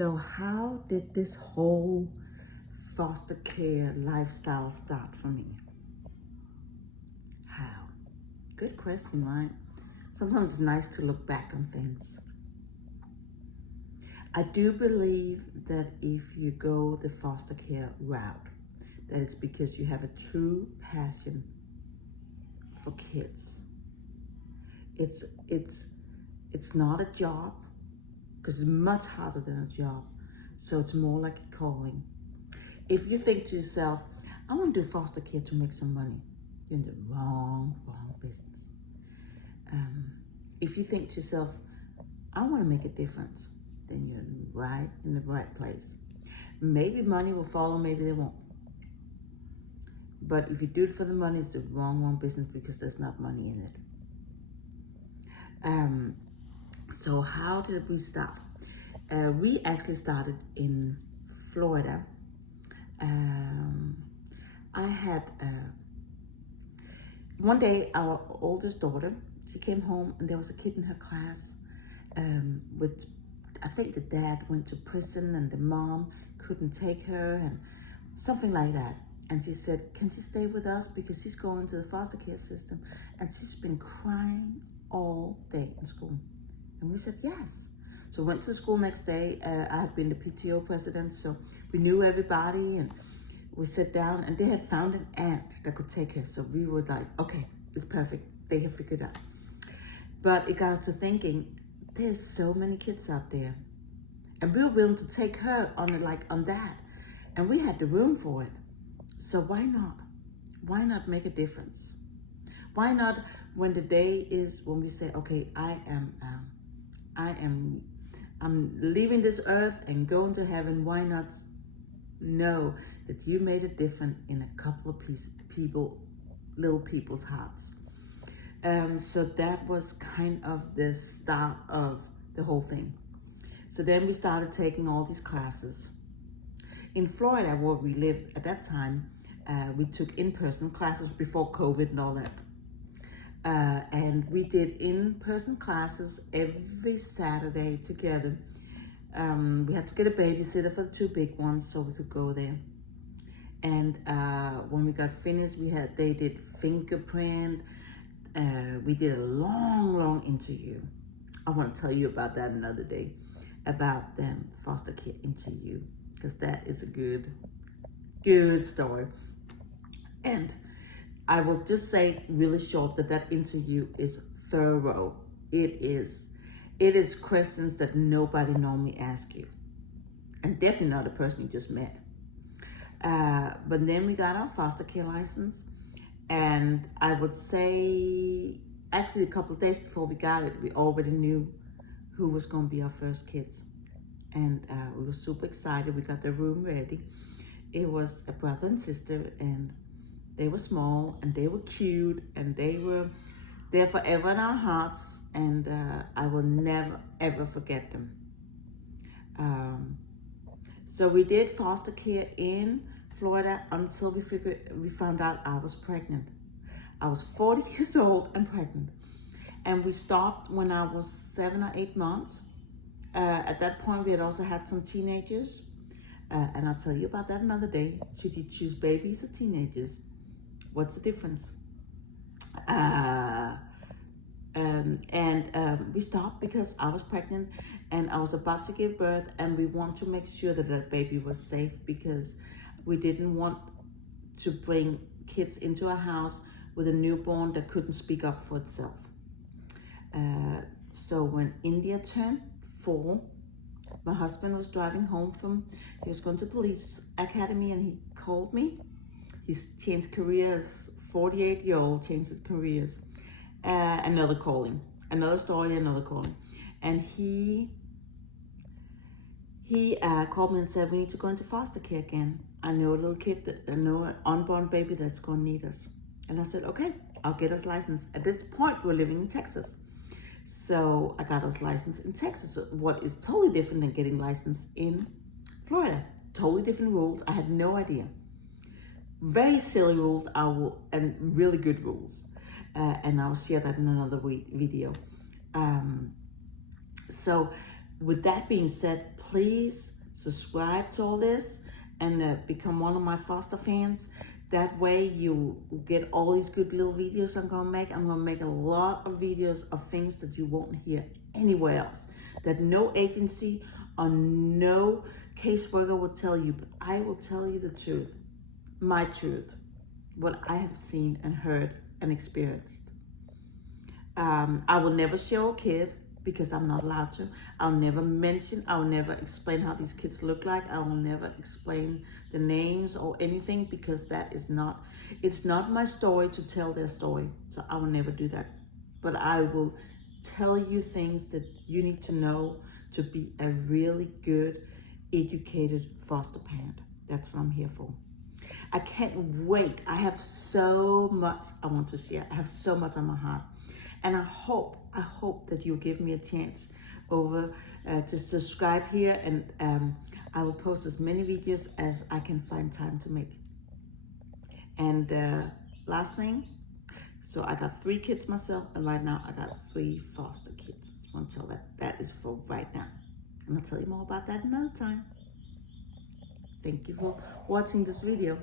So how did this whole foster care lifestyle start for me? How? Good question, right? Sometimes it's nice to look back on things. I do believe that if you go the foster care route, that it's because you have a true passion for kids. It's not a job, because it's much harder than a job. So it's more like a calling. If you think to yourself, I want to do foster care to make some money, you're in the wrong business. If you think to yourself, I want to make a difference, then you're right in the right place. Maybe money will follow, maybe they won't. But if you do it for the money, it's the wrong business, because there's not money in it. So how did we start? We actually started in Florida. I had, one day our oldest daughter, she came home and there was a kid in her class with, I think the dad went to prison and the mom couldn't take her and something like that. And she said, can she stay with us because she's going to the foster care system? And she's been crying all day in school. And we said, yes. So we went to school next day. I had been the PTO president, so we knew everybody, and we sat down and they had found an aunt that could take her. So we were like, okay, it's perfect. They have figured out. But it got us to thinking, there's so many kids out there. And we were willing to take her on that. And we had the room for it. So why not? Why not make a difference? Why not, when the day is when we say, okay, I'm leaving this earth and going to heaven, why not know that you made a difference in a couple of little people's hearts? So that was kind of the start of the whole thing. So then we started taking all these classes. In Florida, where we lived at that time, we took in-person classes before COVID and all that. And we did in-person classes every Saturday together. We had to get a babysitter for the two big ones so we could go there. And when we got finished, they did fingerprint. We did a long interview. I want to tell you about that another day, about the foster care interview, because that is a good story. And I will just say really short that interview is thorough. It is questions that nobody normally asks you, and definitely not the person you just met. But then we got our foster care license, and I would say actually a couple of days before we got it, we already knew who was going to be our first kids, and we were super excited. We got the room ready. It was a brother and sister, and they were small and they were cute and they were there forever in our hearts, and I will never ever forget them. So we did foster care in Florida until we found out I was pregnant. I was 40 years old and pregnant, and we stopped when I was 7 or 8 months. At that point, we had also had some teenagers, and I'll tell you about that another day. Should you choose babies or teenagers? What's the difference? We stopped because I was pregnant and I was about to give birth, and we wanted to make sure that that baby was safe, because we didn't want to bring kids into a house with a newborn that couldn't speak up for itself. So when India turned 4, my husband was driving home he was going to police academy, and he called me. He's changed careers, 48-year-old changed careers. Another calling, another story, another calling. And he called me and said, we need to go into foster care again. I know a little kid, I know an unborn baby that's going to need us. And I said, okay, I'll get us licensed. At this point, we're living in Texas. So I got us licensed in Texas, what is totally different than getting licensed in Florida. Totally different rules. I had no idea. Very silly rules, and really good rules. And I'll share that in another video. So with that being said, please subscribe to all this and become one of my foster fans. That way you get all these good little videos I'm gonna make. I'm gonna make a lot of videos of things that you won't hear anywhere else, that no agency or no caseworker will tell you, but I will tell you the truth, my truth, what I have seen and heard and experienced. I will never show a kid because I'm not allowed to. I'll never explain how these kids look like. I will never explain the names or anything because it's not my story to tell their story. So I will never do that. But I will tell you things that you need to know to be a really good, educated foster parent. That's what I'm here for. I can't wait. I have so much I want to share. I have so much on my heart. And I hope that you'll give me a chance over to subscribe here, and I will post as many videos as I can find time to make. And last thing, so I got 3 kids myself, and right now I got 3 foster kids. I just want to tell that is for right now. And I'll tell you more about that another time. Thank you for watching this video.